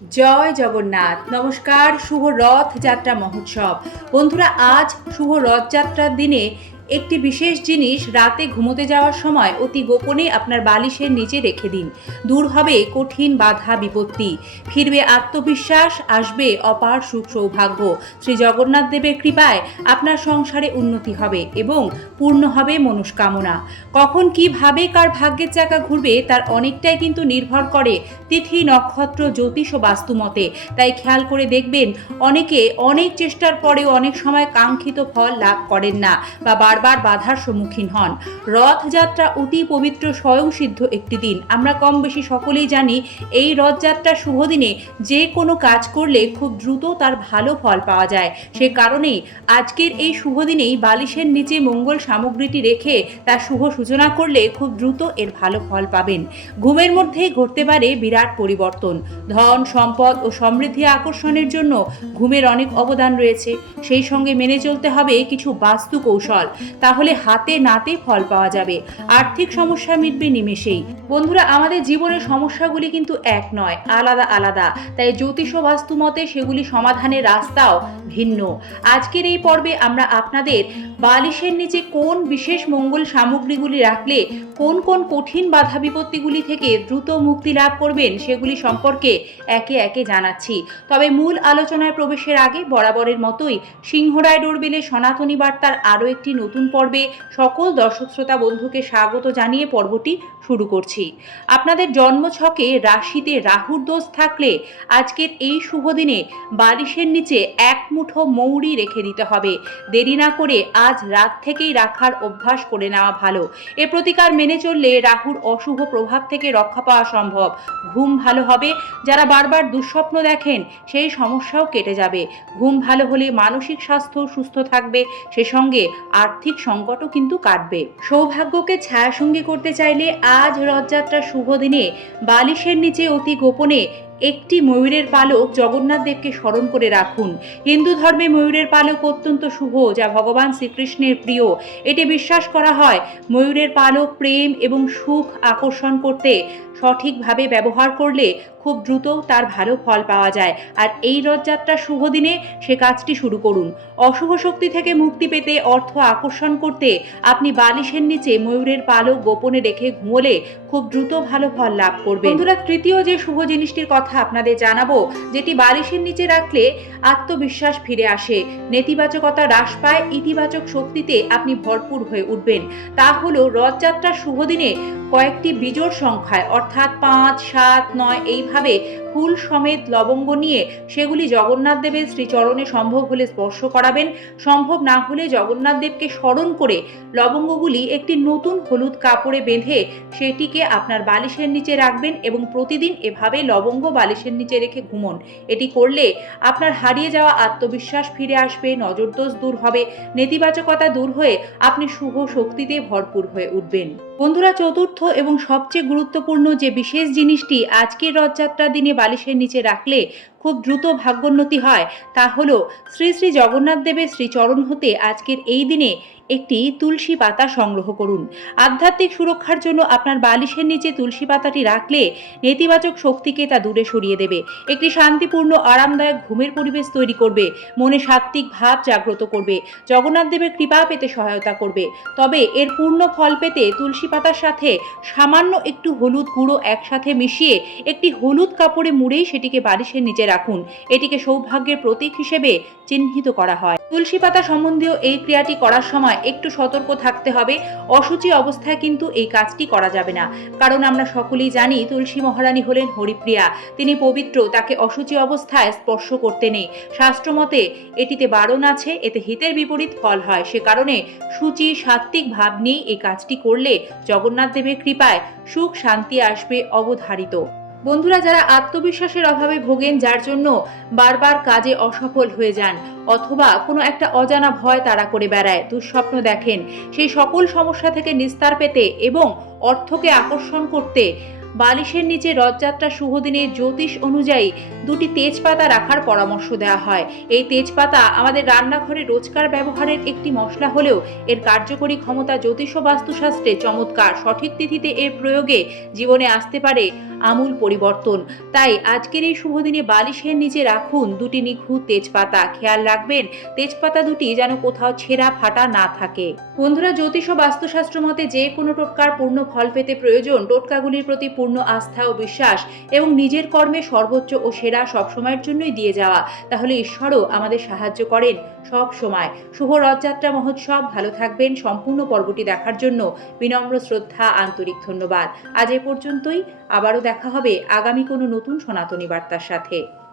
জয় জগন্নাথ। নমস্কার শুভ রথ যাত্রা মহোৎসব। বন্ধুরা আজ শুভ রথযাত্রার দিনে একটি বিশেষ জিনিস রাতে ঘুমোতে যাওয়ার সময় অতি গোপনে আপনার বালিশের নিচে রেখে দিন। দূর হবে কঠিন বাধা বিপত্তি। ফিরবে আত্মবিশ্বাস, আসবে অপার সুখ সৌভাগ্য শ্রী জগন্নাথ দেবের কৃপায় আপনার সংসারে উন্নতি হবে এবং পূর্ণ হবে মনস্কামনা। কখন কীভাবে কার ভাগ্যের চাকা ঘুরবে তার অনেকটাই কিন্তু নির্ভর করে তিথি, নক্ষত্র, জ্যোতিষ ও বাস্তুমতে তাই খেয়াল করে দেখবেন, অনেকে অনেক চেষ্টার পরেও অনেক সময় কাঙ্ক্ষিত ফল লাভ করেন না বা বারবার বাধার সম্মুখীন হন। রথযাত্রা অতি পবিত্র, স্বয়ংসিদ্ধ একটি দিন। আমরা কম বেশি সকলেই জানি, এই রথযাত্রা শুভ দিনে যে কোনো কাজ করলে খুব দ্রুত তার ভালো ফল পাওয়া যায়। সে কারণেই আজকের এই শুভ দিনেই বালিশের নিচে মঙ্গল সামগ্রীটি রেখে তার শুভ সূচনা করলে খুব দ্রুত এর ভালো ফল পাবেন। ঘুমের মধ্যেই ঘটতে পারে বিরাট পরিবর্তন। ধন, সম্পদ ও সমৃদ্ধি আকর্ষণের জন্য ঘুমের অনেক অবদান রয়েছে। সেই সঙ্গে মেনে চলতে হবে কিছু বাস্তু কৌশল তাহলে হাতে নাতে ফল পাওয়া যাবে। আর্থিক সমস্যা মিটবে নিমেষেই। বন্ধুরা, আমাদের জীবনের সমস্যাগুলি কিন্তু এক নয়, আলাদা আলাদা। তাই জ্যোতিষ বাস্তু মতে সেগুলি সমাধানের রাস্তাও ভিন্ন। আজকের এই পর্বে আমরা আপনাদের বালিশের নিচে কোন বিশেষ মঙ্গল সামগ্রীগুলি রাখলে কোন কোন কঠিন বাধা বিপত্তিগুলি থেকে দ্রুত মুক্তি লাভ করবেন সেগুলি সম্পর্কে একে একে জানাচ্ছি। তবে মূল আলোচনায় প্রবেশের আগে বরাবরের মতোই সিংহরায় ডোরবেলের সনাতনী বার্তার আরও একটি নতুন পর্বে সকল দর্শক শ্রোতা বন্ধুকে স্বাগত জানিয়ে পর্বটি শুরু করছি। আপনাদের জন্মছকে রাশিতে রাহুর দোষ থাকলে আজকের এই শুভ দিনে বালিশের নিচে এক মুঠো মৌরি রেখে দিতে হবে। দেরি না করে আজ রাত থেকেই রাখার অভ্যাস করে নেওয়া ভালো। এ প্রতিকার মেনে চললে রাহুর অশুভ প্রভাব থেকে রক্ষা পাওয়া সম্ভব। ঘুম ভালো হবে। যারা বারবার দুঃস্বপ্ন দেখেন, সেই সমস্যাও কেটে যাবে। ঘুম ভালো হলে মানসিক স্বাস্থ্য সুস্থ থাকবে। সে সঙ্গে আর্থিক সংকটও কিন্তু কাটবে। সৌভাগ্যকে ছায়াসঙ্গী করতে চাইলে আজ রথযাত্রার শুভ দিনে বালিশের নিচে অতি গোপনে একটি ময়ূরের পালক জগন্নাথ দেবকে স্মরণ করে রাখুন। হিন্দু ধর্মে ময়ূরের পালক অত্যন্ত শুভ, যা ভগবান শ্রীকৃষ্ণের প্রিয়। এটি বিশ্বাস করা হয়, ময়ূরের পালক প্রেম এবং সুখ আকর্ষণ করতে, সঠিকভাবে ব্যবহার করলে খুব দ্রুত তার ভালো ফল পাওয়া যায়। আর এই রথযাত্রার শুভ দিনে সে কাজটি শুরু করুন। অশুভ শক্তি থেকে মুক্তি পেতে, অর্থ আকর্ষণ করতে, আপনি বালিশের নিচে ময়ূরের পালক গোপনে রেখে ঘুমোলে খুব দ্রুত ভালো ফল লাভ করবে বন্ধুরা, তৃতীয় যে শুভ জিনিসটির কথা আপনাদের জানাব, যেটি বালিশের নিচে রাখলে আত্মবিশ্বাস ফিরে আসে। নেতিবাচকতা হ্রাস পায়, ইতিবাচক শক্তিতে আপনি ভরপুর হয়ে উঠবেন। তা হলো রথযাত্রার শুভ দিনে কয়েকটি বিজোড় সংখ্যায়, অর্থাৎ পাঁচ, সাত, নয়, এইভাবে ফুল সমেত লবঙ্গ নিয়ে সেগুলি জগন্নাথ দেবের শ্রীচরণে সম্ভব হলে স্পর্শ করাবেন। সম্ভব না হলে জগন্নাথ দেবকে স্মরণ করে লবঙ্গগুলি একটি নতুন হলুদ কাপড়ে বেঁধে সেটিকে আপনার বালিশের নিচে রাখবেন এবং প্রতিদিন এভাবে লবঙ্গ বালিশের নিচে রেখে ঘুমন। এটি করলে আপনার হারিয়ে যাওয়া আত্মবিশ্বাস ফিরে আসবে, নজরদোষ দূর হবে, নেতিবাচকতা দূর হয়ে আপনি শুভ শক্তিতে ভরপুর হয়ে উঠবেন। বন্ধুরা, চতুর্থ এবং সবচেয়ে গুরুত্বপূর্ণ যে বিশেষ জিনিসটি আজকের রথযাত্রার দিনে বালিশের নিচে রাখলে খুব দ্রুত ভাগ্যোন্নতি হয়, তা হলো শ্রী শ্রী জগন্নাথ দেবের শ্রীচরণ হতে আজকের এই দিনে একটি তুলসী পাতা সংগ্রহ করুন। আধ্যাত্মিক সুরক্ষার জন্য আপনার বালিশের নিচে তুলসী পাতাটি রাখলে নেতিবাচক শক্তিকে তা দূরে সরিয়ে দেবে। একটি শান্তিপূর্ণ, আরামদায়ক ঘুমের পরিবেশ তৈরি করবে। মনে সাত্ত্বিক ভাব জাগ্রত করবে। জগন্নাথ দেবের কৃপা পেতে সহায়তা করবে। তবে এর পূর্ণ ফল পেতে তুলসী পাতার সাথে সামান্য একটু হলুদ গুঁড়ো একসাথে মিশিয়ে একটি হলুদ কাপড়ে মুড়েই সেটিকে বালিশের নিচে রাখুন। এটিকে সৌভাগ্যের প্রতীক হিসেবে চিহ্নিত করা হয়। তুলসী পাতা সম্বন্ধীয় এই ক্রিয়াটি করার সময় একটু সতর্ক থাকতে হবে। অসুচি অবস্থায় কিন্তু এই কাজটি করা যাবে না। কারণ আমরা সকলেই জানি তুলসী মহারানী হলেন হরিপ্রিয়া। তিনি পবিত্র, তাকে অসুচি অবস্থায় স্পর্শ করতে নেই। শাস্ত্রমতে এটিতে বারণ আছে, এতে হিতের বিপরীত ফল হয়। সে কারণে সূচি, সাত্ত্বিক ভাব নিয়ে এই কাজটি করলে জগন্নাথ দেবের কৃপায় সুখ শান্তি আসবে অবধারিত। বন্ধুরা, যারা আত্মবিশ্বাসের অভাবে ভোগেন, যার জন্য বারবার কাজে অসফল হয়ে যান অথবা কোনো একটা অজানা ভয় তারা করে বেড়ায়, দুঃস্বপ্ন দেখেন, সেই সকল সমস্যা থেকে নিস্তার পেতে এবং অর্থকে আকর্ষণ করতে বালিশের নিচে রথযাত্রা শুভ দিনে জ্যোতিষ অনুযায়ী দুটি তেজপাতা রাখার পরামর্শ দেওয়া হয়। এই তেজপাতা আমাদের রান্নাঘরে রোজকার ব্যবহারের একটি মশলা হলেও এর কার্যকরী ক্ষমতা জ্যোতিষ বাস্তুশাস্ত্রে চমৎকার। সঠিক তিথিতে এর প্রয়োগে জীবনে আসতে পারে আমূল পরিবর্তন। তাই আজকের এই শুভ দিনে বালিশের নিচে রাখুন দুটি নিখুঁত তেজপাতা। খেয়াল রাখবেন, তেজপাতা দুটি যেন কোথাও ছেঁড়া ফাটা না থাকে। বন্ধুরা, জ্যোতিষ বাস্তুশাস্ত্র মতে যে কোনো টোটকার পূর্ণ ফল পেতে প্রয়োজন, টোটকাগুলির প্রতি পূর্ণ আস্থা ও বিশ্বাস এবং নিজের কর্মে সর্বোচ্চ ও সেরা সবসময়ের জন্যই দিয়ে যাওয়া। তাহলে ঈশ্বরও আমাদের সাহায্য করেন। সব সময়। শুভ রথযাত্রা মহোৎসব। ভালো থাকবেন। সম্পূর্ণ পর্বটি দেখার জন্য বিনম্র শ্রদ্ধা, আন্তরিক ধন্যবাদ। আজ এ পর্যন্তই। আবারও দেখা হবে আগামী কোনো নতুন সনাতনী বার্তার সাথে।